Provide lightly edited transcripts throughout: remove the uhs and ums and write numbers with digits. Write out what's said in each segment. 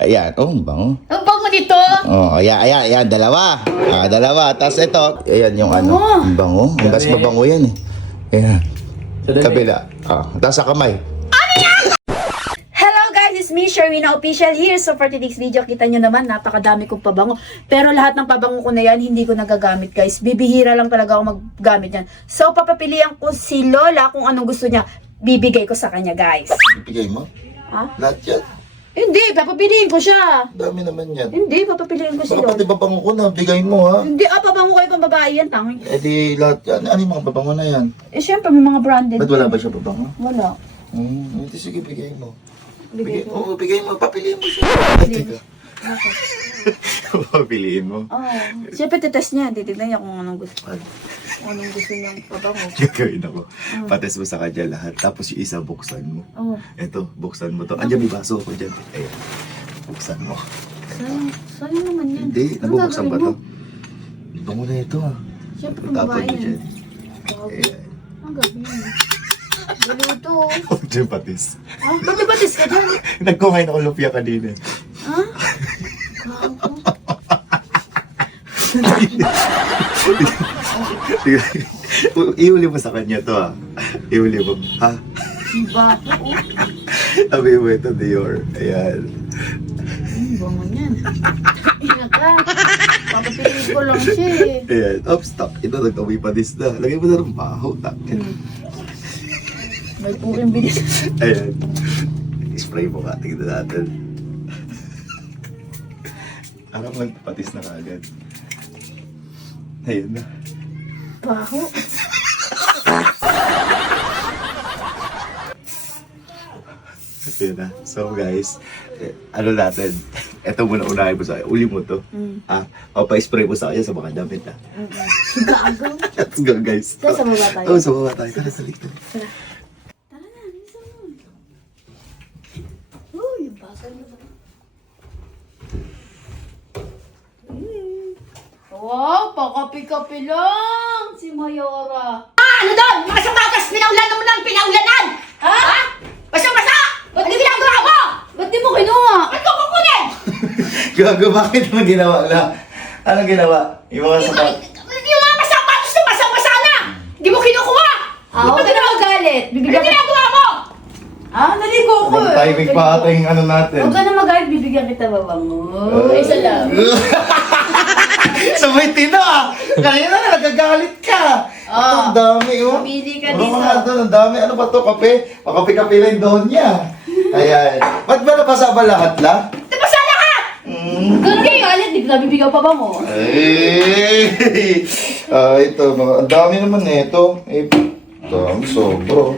Ayan. Oh, ang bango. Ang bango nito. Oh, ayan. Dalawa. Dalawa. Tapos ito. Ayan yung ano. Ang bango. Ang mas mabango yan eh. Ayan. Kabila. Tapos sa kamay. Hello guys, it's me, Sherwina Official here. So for today's video, kita nyo naman, napakadami kong pabango. Pero lahat ng pabango ko na yan, hindi ko nagagamit guys. Bibihira lang talaga ako maggamit yan. So papapilian ko si Lola kung anong gusto niya. Bibigay ko sa kanya guys. Bigay mo? Ha? Lahat yan. Hindi, papapiliin ko siya. Dami naman yan. Hindi, papapiliin ko si Baka pati Lola. babango ko na. Bigay mo ha. Hindi, pabango kayo pang babae yan, tangi. Eh di lahat yan. Ano yung mga babango na yan? Eh syempre, may mga branded. Ba't wala ba siya babango? Wala. Hindi, sige, bigay mo. Bigay ko. Oo, bigay mo. Papiliin mo siya. Teka. Papiliin mo. Oo. Siyempre, titest niya. Titignan niya kung anong gusto. Kung anong gusto niyang pabango. Gagawin ako. Pates mo sa kanya lahat. Tapos yung isa, buksan mo. Oo. Eto, buksan mo to. Andiyan may baso ko dyan. Ayan. Buksan mo. Sayang naman yan. Hindi, Anong nabubuksan ba gagawin to? Bango na ito ah. Siyempre, kung Tapon babae mo yan. dyan. Grabe. Ayan. Ang gabi yun. Galuto. Huwag dyan patis. Ah, ba't di batis ka dyan? Nagkumain ako lumpia kanina. Ha? Gago. Iuli mo sa kanya to ah. Iuli mo. Ha? Ang bago, oh. Sabi mo ito, Dior. Ayan. Ang bango niyan. Ina ka. Papapiliin ko lang siya eh. Ayan. Oops, tak. Ito, nagkamoy patis na. Lagay mo na rin baho. Tak. May puking bilis. Ayan. Spray mo ka. Tingnan natin. Parang magpatis na kagad. Ayan na. Baho. Ayan na. So guys, ano natin? Ito muna unahin mo sa akin. Uli mo to. Ha? Pa-spray mo sa kanya sa mga damit ha. Gago. Let's go guys. Saan sa baba tayo? Oo, sa baba tayo. Tara, salik tayo. Tara. Tara na, bisa mo. Oh, yung baso niya ba? Wow, pakapi-kapi lang si Mayora. Ano doon? Mga sapatos, pinaulan mo lang, pinaulanan! Ha? Basa-basa! Ba't di ginagawa mo? Ba't di mo kinuha? Ba't ko kukunin? Gago, bakit mo ginawa na? Anong ginawa? Yung mga sapat. Yung mga sapatos na basa-basa na! Di mo kinukuha! Huwag ka na magalit. Ano Bibigyan kita. ginagawa mo? Naligo ko Anong timing pa ating ano natin? Huwag ka na magalit. Bibigyan kita babango. Isa lang. Sabay tina ah! Kanina na nagagalit ka! Ito, ang dami oh! Pumili ka Ano dito. mga doon? Ang dami. Ano ba to? Kape? Pakape-kape lang yung doon niya. Ayan. Ba't ba nabasa ba lahat la? Di basa lahat! Ganun kayo, alit. Di ba bibigyan pa ba mo? Ay! Ito, ang dami naman nito. Dami, sobro.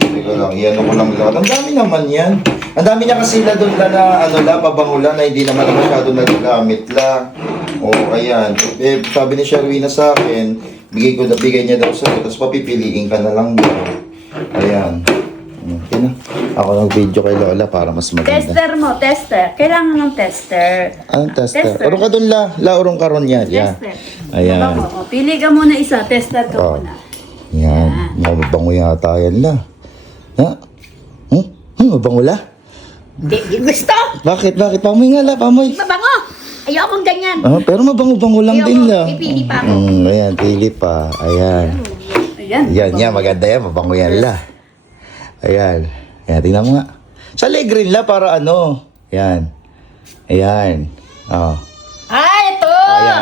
Teka lang, iyan ko lang lahat. Ang dami naman yan. Ang dami niya kasi na doon na, ano la, pabangula na hindi naman masyado nagagamit la. Oh, ayan. Eh, sabi ni Sherwina sa akin, bigay niya daw sa'yo, tapos papipiliin ka na lang daw. Ayan. Okay na. Ako nag-video kay Lola para mas maganda. Tester mo, tester. Kailangan ng tester. Anong tester? Tester. Urong ka doon la. La, urong ka ron yan. Yeah. Tester. Ayan. Babango. O, pili ka muna isa. Tester ka Oh. muna. Yan. Mabango yata yan la. Ha? Mabango la? Di gusto! Bakit? Pamoy nga la, pamoy. Mabango! Ayokong ganyan. Pero mabango-bango lang din la. Pipili pa ako. Ayan, pili pa. Ayan. Ayan. Yan, maganda yan. Mabango yan la. Ayan. Ayan, tingnan mo nga. Sa green la para ano. Ayan. Ayan. Oh. Ito!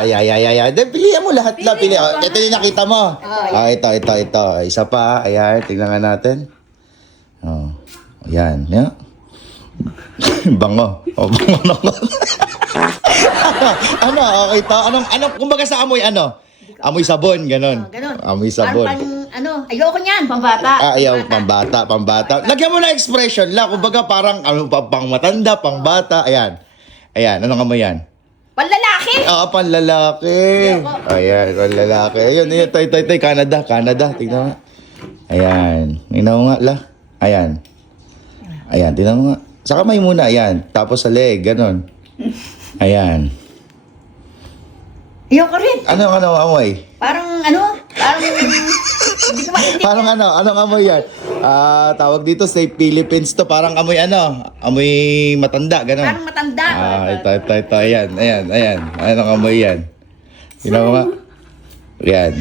Ayan. Then, pilihan mo lahat la. Pili. Oh, ito yung nakita mo. Ito. Isa pa. Ayan, tingnan nga natin. Oh. Ayan. Yan. Bango. Oh, bango naman. ano? Okay to? Anong, kumbaga sa amoy ano? Amoy sabon, ganon. Ganon. Amoy sabon. Parang, ayoko niyan. Pambata. Ayaw, pambata. Lagyan mo na expression la. Kumbaga parang, pang matanda, pang bata. Ayan. Ano nga mo yan? Panlalaki! Panlalaki. Ayan, panlalaki. Ayun, ito. Canada. Tingnan mo nga. Ayan. Tingnan mo nga, la. Ayan, tingnan mo nga. Sa kamay muna, ayan. Tapos sa leg, ganon. Ayan. Ayoko rin. Ano, amoy? Parang, Parang, hindi ko maintindihan. Parang ano? Anong amoy yan? Tawag dito sa Philippines to. Parang amoy ano? Amoy matanda, gano'n. Parang matanda. Ito. Ayan. Anong amoy yan? Sino nga? Yan.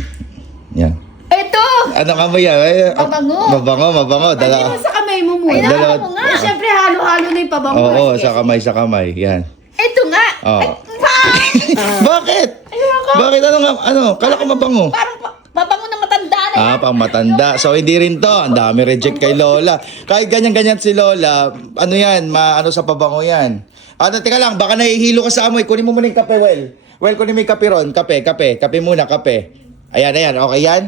Ito! Anong amoy yan? Ay, Mabango. Mabango. Ay, mo sa kamay mo muna. Ay, Dalawa- mo nga. Siyempre, halo-halo na yung pabango. Oo, Yes. sa kamay. Yan. Ito nga. Oo. Ay, Bakit? Bakit? Ano? Kala ko mabango. parang mabango na matanda na yan. Pang matanda. So, hindi rin to. Ang dami reject kay Lola. Kahit ganyan-ganyan si Lola, ano yan, ano sa pabango yan. Teka lang, baka nahihilo ka sa amoy. Kunin mo muna yung kape, Well, kunin mo yung kape ron. Kape muna, kape. Ayan. Okay yan?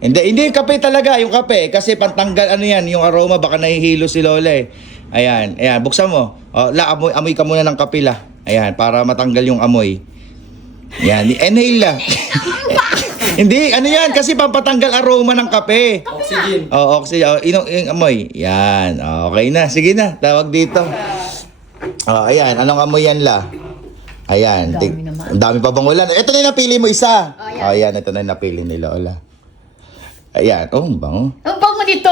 Hindi kape talaga, yung kape. Kasi pantanggal, ano yan, yung aroma, baka nahihilo si Lola eh. Ayan, buksan mo. Amoy ka muna ng kape la. Ayan, para matanggal yung amoy. Yan, inhale la. Hindi, ano yan, kasi pampatanggal aroma ng kape. Oxygen. Oxygen. Yung amoy. Yan, okay na. Sige na, tawag dito. Ayan, anong amoy yan la? Ayan, ang dami pa bang ulan. Ito na yung napili mo isa. Ayan, ito na yung napili ni Lola. Ayan, bango. Ang bango nito.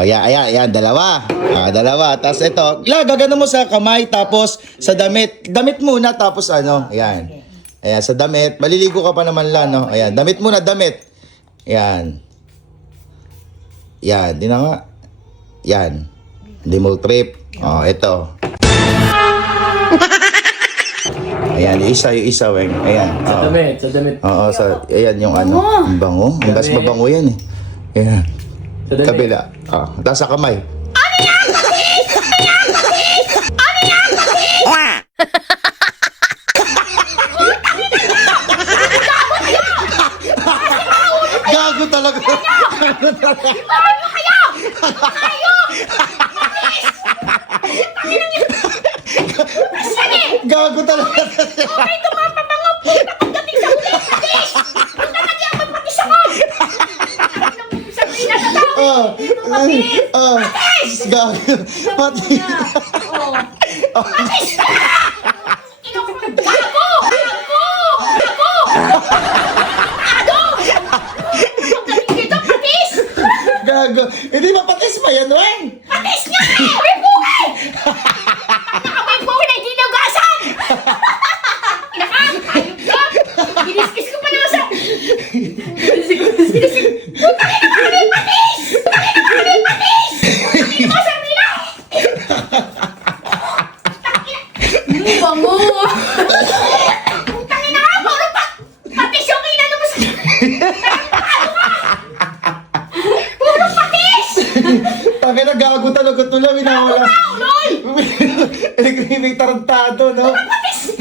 Ayan, dalawa. Dalawa. Tapos ito, gagano mo sa kamay, tapos sa damit. Damit muna, tapos ano, ayan. Ayan, sa damit. Maliligo ka pa naman lang, no? Ayan, damit muna, damit. Ayan. Yan, di na nga. Yan. Hindi mo trip. Ito. Ayan, yung isa, weng. Ayan. Sa damit. Oo, ayan yung ano. Ang bango. Ang mas mabango yan eh. Ayan. Sa damit. Kabila. Tapos sa kamay. Gago talaga. Gago talaga. Ay, tumapabango. Puta, pagdating sa huli. Patis! Puta, hindi ako patis ako. Sabihin na sa tao. Gago. Pati. Patis! Gago! Pagdating dito, patis! Gago. Hindi ba patis pa yan, weng? Patis nga! May bukay! May bukay na hindi naugasan! Ayun ka! Giniskis ko pa naman sa... Puta ka naman ulit, patis! Hindi ko sa nila! Bango. Puta ka na! Puro patis yung inano mo sa... Puro patis! Tangin na gago talaga ito lang. Minawala. Lol! May tarantado, no? Patis!